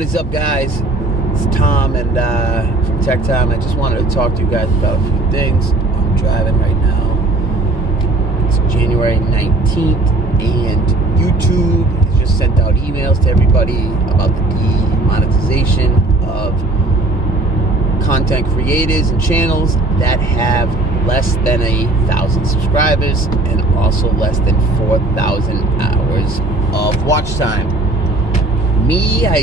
What is up, guys? It's Tom and from Tech Time. I just wanted to talk to you guys about a few things. I'm driving right now. It's January 19th, and YouTube has just sent out emails to everybody about the demonetization of content creators and channels that have less than 1,000 subscribers and also less than 4,000 hours of watch time. Me, I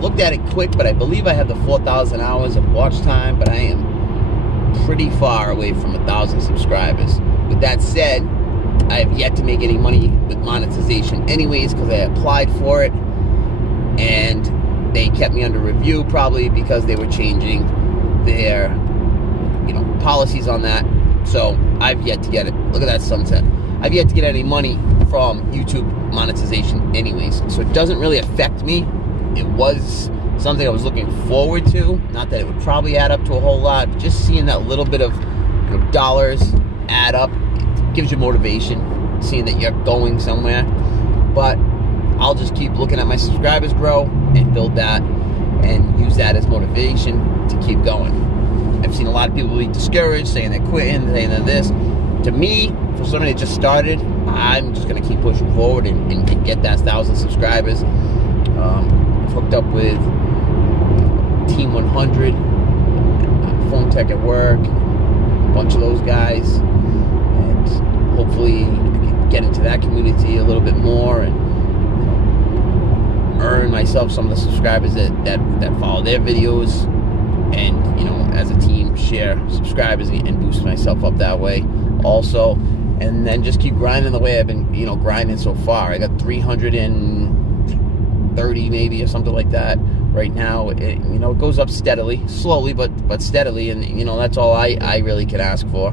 looked at it quick, but I believe I have the 4,000 hours of watch time, but I am pretty far away from 1,000 subscribers. With that said, I have yet to make any money with monetization anyways, because I applied for it and they kept me under review, probably because they were changing their policies on that. So I've yet to get it. Look at that sunset. I've yet to get any money from YouTube monetization anyways, so it doesn't really affect me. It was something I was looking forward to, not that it would probably add up to a whole lot, but just seeing that little bit of dollars add up, it gives you motivation, seeing that you're going somewhere. But I'll just keep looking at my subscribers grow and build that and use that as motivation to keep going. I've seen a lot of people be discouraged, saying they're quitting, saying they're this. To me, for somebody that just started, I'm just going to keep pushing forward and get that 1,000 subscribers. I've hooked up with Team 100, Phone Tech at Work, a bunch of those guys, and hopefully I can get into that community a little bit more and earn myself some of the subscribers that follow their videos, and as a team share subscribers and boost myself up that way also, and then just keep grinding the way I've been grinding so far. I got 330 maybe or something like that right now. It goes up steadily, slowly but steadily, and that's all I really can ask for.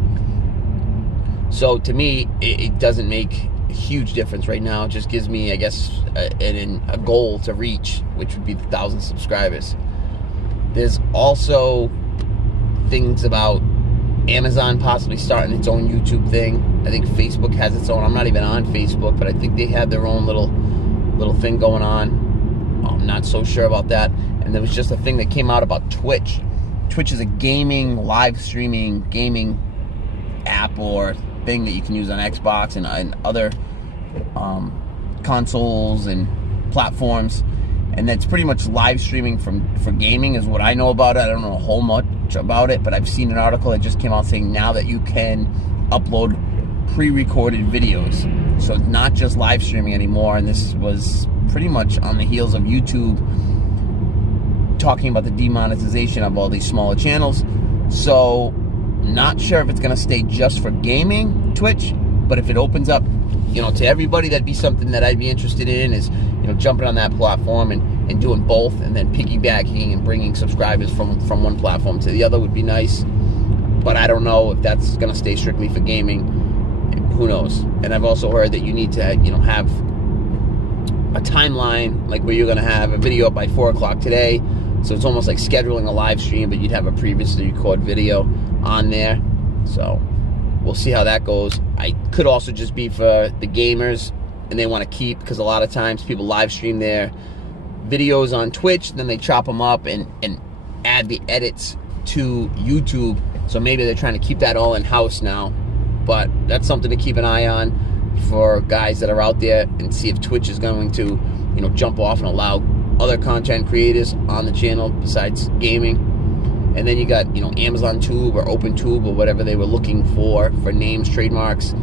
So to me, it doesn't make a huge difference right now. It just gives me, I guess, a goal to reach, which would be 1,000 subscribers. There's also things about Amazon possibly starting its own YouTube thing. I think Facebook has its own. I'm not even on Facebook, but I think they have their own little thing going on. I'm not so sure about that. And there was just a thing that came out about Twitch. Twitch is a live streaming gaming app or thing that you can use on Xbox and other consoles and platforms. And that's pretty much live streaming for gaming is what I know about it. I don't know a whole much about it, but I've seen an article that just came out saying now that you can upload pre-recorded videos. So it's not just live streaming anymore, and this was pretty much on the heels of YouTube talking about the demonetization of all these smaller channels. So not sure if it's going to stay just for gaming, Twitch, but if it opens up to everybody, that'd be something that I'd be interested in, is jumping on that platform and doing both, and then piggybacking and bringing subscribers from one platform to the other would be nice. But I don't know if that's going to stay strictly for gaming. Who knows? And I've also heard that you need to have a timeline, like where you're going to have a video up by 4 o'clock today, so it's almost like scheduling a live stream, but you'd have a previously recorded video on there. So we'll see how that goes. I could also just be for the gamers, and they want to keep, because a lot of times people live stream their videos on Twitch, then they chop them up and add the edits to YouTube. So maybe they're trying to keep that all in-house now. But that's something to keep an eye on for guys that are out there, and see if Twitch is going to jump off and allow other content creators on the channel besides gaming. And then you got Amazon Tube or OpenTube or whatever they were looking for names, trademarks.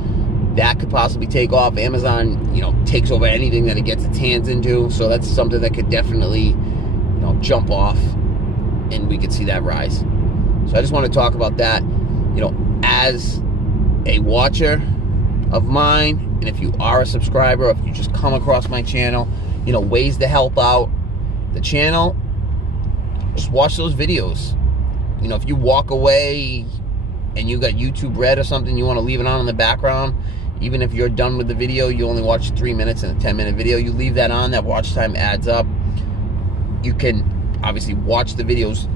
That could possibly take off. Amazon, takes over anything that it gets its hands into. So that's something that could definitely, jump off, and we could see that rise. So I just want to talk about that, as a watcher of mine, and if you are a subscriber, if you just come across my channel, ways to help out the channel, just watch those videos. If you walk away and you got YouTube Red or something, you want to leave it on in the background, even if you're done with the video, you only watch 3 minutes in a 10-minute video, you leave that on, that watch time adds up. You can obviously watch the videos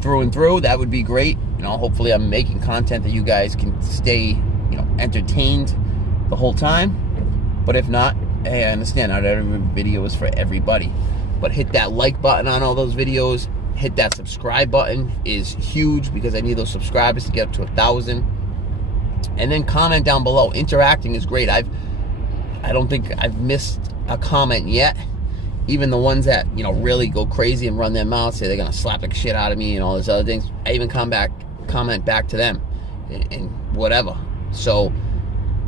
through and through. That would be great. Hopefully I'm making content that you guys can stay, entertained the whole time. But if not, hey, I understand not every video is for everybody. But hit that like button on all those videos. Hit that subscribe button is huge because I need those subscribers to get up to 1,000. And then comment down below. Interacting is great. I don't think I've missed a comment yet. Even the ones that, you know, really go crazy and run their mouth, say they're gonna slap the shit out of me and all these other things. I even comment back to them and whatever. So,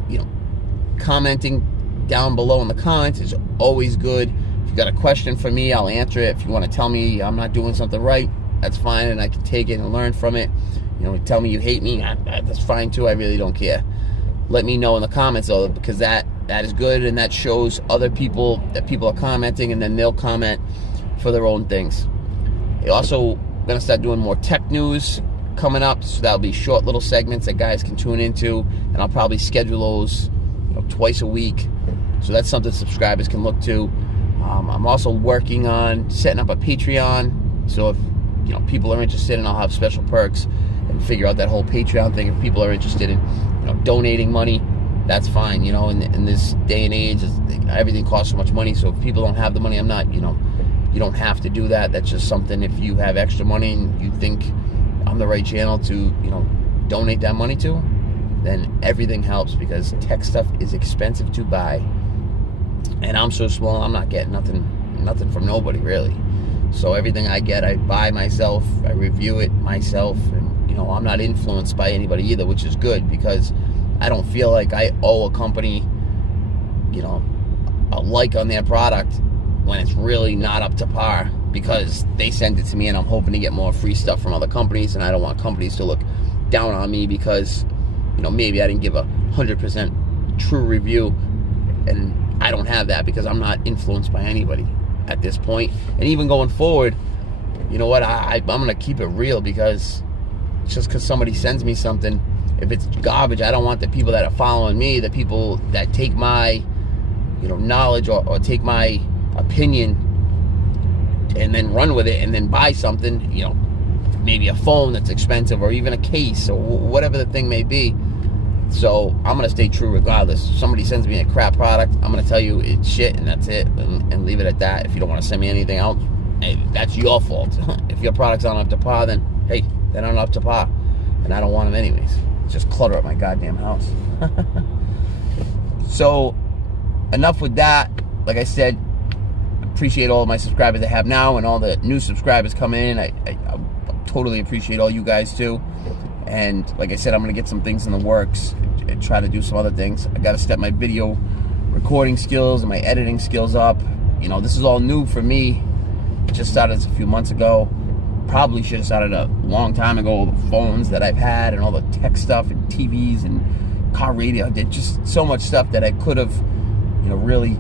you know, commenting down below in the comments is always good. If you got a question for me, I'll answer it. If you want to tell me I'm not doing something right, that's fine, and I can take it and learn from it. You know, tell me you hate me, that's fine too. I really don't care. Let me know in the comments though, because that is good, and that shows other people that people are commenting, and then they'll comment for their own things. Also, I'm gonna start doing more tech news coming up, so that'll be short little segments that guys can tune into, and I'll probably schedule those, you know, twice a week. So that's something subscribers can look to. I'm also working on setting up a Patreon, so if, you know, people are interested, and I'll have special perks and figure out that whole Patreon thing. If people are interested in, you know, donating money, that's fine. You know, in this day and age, everything costs so much money. So if people don't have the money, I'm not, you know, you don't have to do that. That's just something, if you have extra money and you think I'm the right channel to, you know, donate that money to, then everything helps, because tech stuff is expensive to buy. And I'm so small, I'm not getting nothing from nobody, really. So everything I get, I buy myself, I review it myself, and, you know, I'm not influenced by anybody either, which is good, because I don't feel like I owe a company, you know, a like on their product when it's really not up to par, because they sent it to me and I'm hoping to get more free stuff from other companies, and I don't want companies to look down on me because, you know, maybe I didn't give 100% true review, and I don't have that because I'm not influenced by anybody at this point. And even going forward, you know what, I'm gonna keep it real, because just because somebody sends me something, if it's garbage, I don't want the people that are following me, the people that take my, you know, knowledge or take my opinion and then run with it and then buy something, you know, maybe a phone that's expensive, or even a case, or whatever the thing may be. So I'm gonna stay true regardless. If somebody sends me a crap product, I'm gonna tell you it's shit, and that's it, and leave it at that. If you don't want to send me anything else, hey, that's your fault. If your products aren't up to par, then hey, they're not up to par, and I don't want them anyways. It's just clutter up my goddamn house. So enough with that. Like I said, appreciate all of my subscribers I have now, and all the new subscribers coming in. I totally appreciate all you guys too. And like I said, I'm going to get some things in the works and try to do some other things. I got to step my video recording skills and my editing skills up. You know, this is all new for me. It just started a few months ago. Probably should have started a long time ago. All the phones that I've had and all the tech stuff and TVs and car radio. I did just so much stuff that I could have, you know, really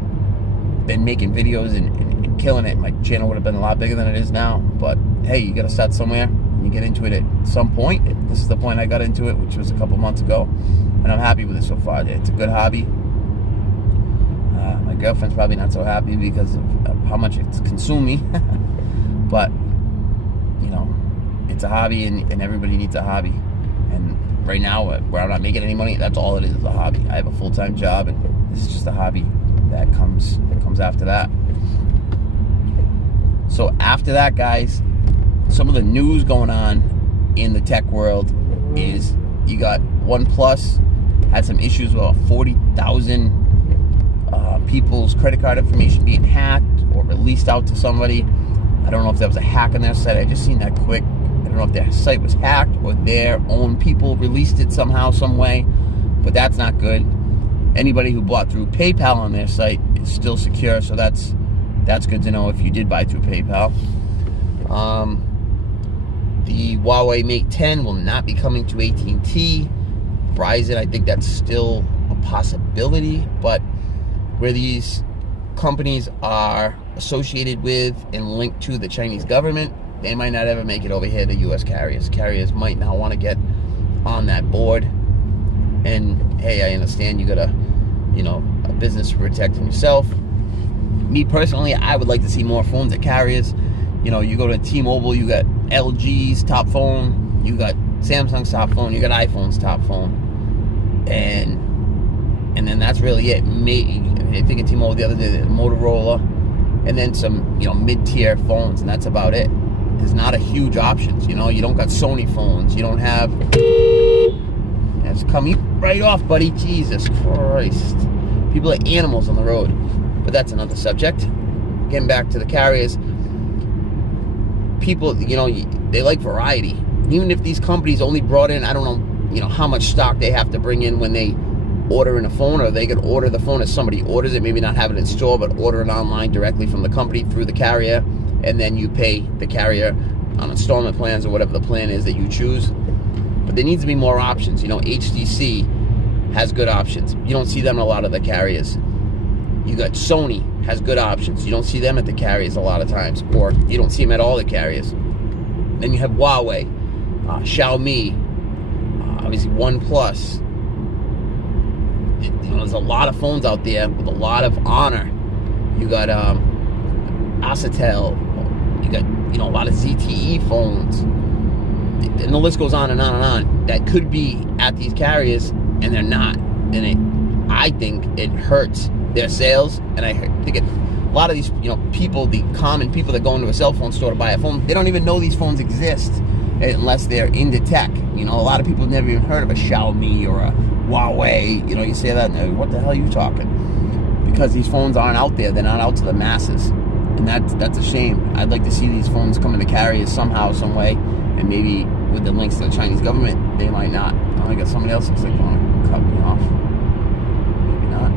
been making videos and killing it. My channel would have been a lot bigger than it is now. But hey, you got to start somewhere. You get into it at some point. This is the point I got into it, which was a couple months ago, and I'm happy with it so far. It's a good hobby. My girlfriend's probably not so happy because of how much it's consumed me, but you know, it's a hobby, and everybody needs a hobby. And right now, where I'm not making any money, that's all it is a hobby. I have a full-time job, and this is just a hobby that comes after that. So after that, guys, some of the news going on in the tech world is you got OnePlus had some issues with 40,000 people's credit card information being hacked or released out to somebody. I don't know if that was a hack on their site. I just seen that quick. I don't know if their site was hacked or their own people released it somehow, some way, but that's not good. Anybody who bought through PayPal on their site is still secure, so that's good to know if you did buy through PayPal. The Huawei Mate 10 will not be coming to AT&T. Verizon, I think that's still a possibility, but where these companies are associated with and linked to the Chinese government, they might not ever make it over here to U.S. carriers. Carriers might not want to get on that board. And hey, I understand you got a, you know, a business protecting yourself. Me personally, I would like to see more phones at carriers. You know, you go to T-Mobile, you got LG's top phone, you got Samsung's top phone, you got iPhone's top phone, and then that's really it. I think at T-Mobile the other day, Motorola, and then some, you know, mid-tier phones, and that's about it. There's not a huge options, you know. You don't got Sony phones. You don't have... It's coming right off, buddy. Jesus Christ. People are animals on the road. But that's another subject. Getting back to the carriers. People, you know, they like variety. Even if these companies only brought in, I don't know, you know, how much stock they have to bring in when they order in a phone, or they could order the phone as somebody orders it, maybe not have it in store, but order it online directly from the company through the carrier, and then you pay the carrier on installment plans or whatever the plan is that you choose. But there needs to be more options. You know, HTC has good options. You don't see them in a lot of the carriers. You got Sony has good options. You don't see them at the carriers a lot of times, or you don't see them at all the carriers. Then you have Huawei, Xiaomi, obviously OnePlus. You know, there's a lot of phones out there with a lot of honor. You got Alcatel. You got, you know, a lot of ZTE phones. And the list goes on and on and on. That could be at these carriers, and they're not. And I think it hurts their sales. And I think a lot of these, you know, people, the common people that go into a cell phone store to buy a phone, they don't even know these phones exist unless they're into tech. You know, a lot of people have never even heard of a Xiaomi or a Huawei. You know, you say that, and what the hell are you talking? Because these phones aren't out there. They're not out to the masses. And that's a shame. I'd like to see these phones come into carriers somehow, some way. And maybe with the links to the Chinese government, they might not. Oh, I got somebody else looks like they want to cut me off. Maybe not.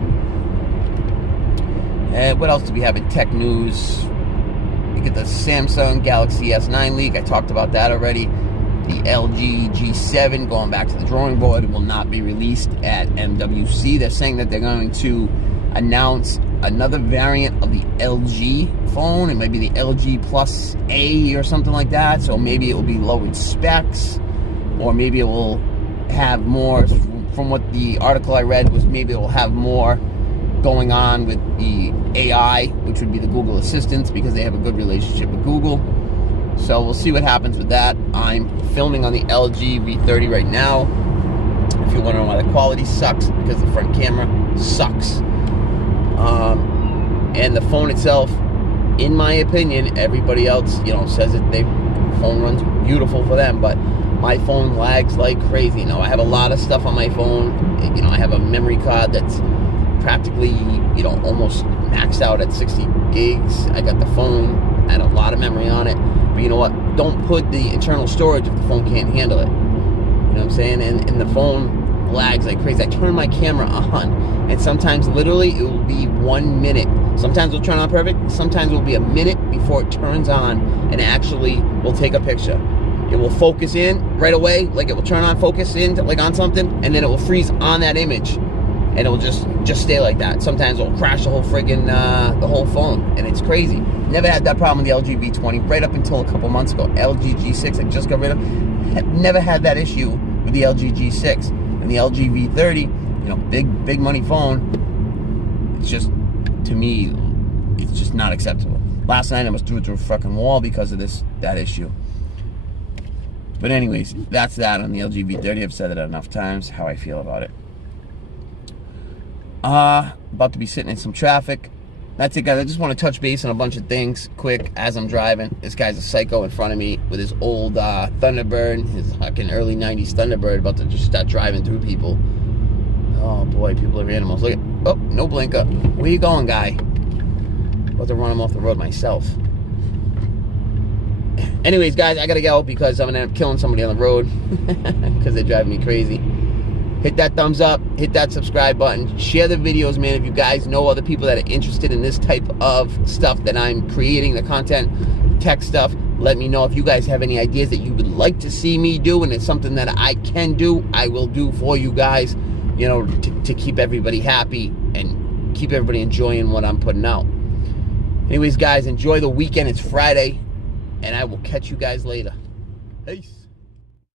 And what else do we have in tech news? You get the Samsung Galaxy S9 leak. I talked about that already. The LG G7 going back to the drawing board will not be released at MWC. They're saying that they're going to announce another variant of the LG phone. It might be the LG Plus A or something like that. So maybe it will be lowered specs, or maybe it will have more. From what the article I read was, maybe it will have more going on with the AI, which would be the Google Assistants, because they have a good relationship with Google. So we'll see what happens with that. I'm filming on the LG V30 right now. If you're wondering why the quality sucks, because the front camera sucks. And the phone itself, in my opinion, everybody else, you know, says that the phone runs beautiful for them, but my phone lags like crazy. You know, I have a lot of stuff on my phone. You know, I have a memory card that's practically, you know, almost maxed out at 60 gigs. I got the phone, I had a lot of memory on it. But you know what? Don't put the internal storage if the phone can't handle it. You know what I'm saying? And the phone lags like crazy. I turn my camera on, and sometimes literally it will be 1 minute. Sometimes it'll turn on perfect. Sometimes it will be a minute before it turns on and actually will take a picture. It will focus in right away, like it will turn on, focus in, like on something, and then it will freeze on that image, and it will just stay like that. Sometimes it will crash the whole friggin' the whole phone, and it's crazy. Never had that problem with the LG V20 right up until a couple months ago. LG G6 I just got rid of. Never had that issue with the LG G6 and the LG V30. You know, big money phone. It's just, to me, it's just not acceptable. Last night I was through a fucking wall because of that issue. But anyways, that's that on the LG V30. I've said it enough times, how I feel about it. About to be sitting in some traffic. That's it, guys. I just want to touch base on a bunch of things quick as I'm driving. This guy's a psycho in front of me with his old Thunderbird, his fucking early 90s Thunderbird, about to just start driving through people. Oh boy, people are animals. Look at, oh, no blinker. Where you going, guy? About to run him off the road myself. Anyways, guys, I gotta go because I'm gonna end up killing somebody on the road because they're driving me crazy. Hit that thumbs up, hit that subscribe button, share the videos, man. If you guys know other people that are interested in this type of stuff that I'm creating, the content, tech stuff, let me know. If you guys have any ideas that you would like to see me do and it's something that I can do, I will do for you guys, you know, to keep everybody happy and keep everybody enjoying what I'm putting out. Anyways, guys, enjoy the weekend. It's Friday, and I will catch you guys later. Peace.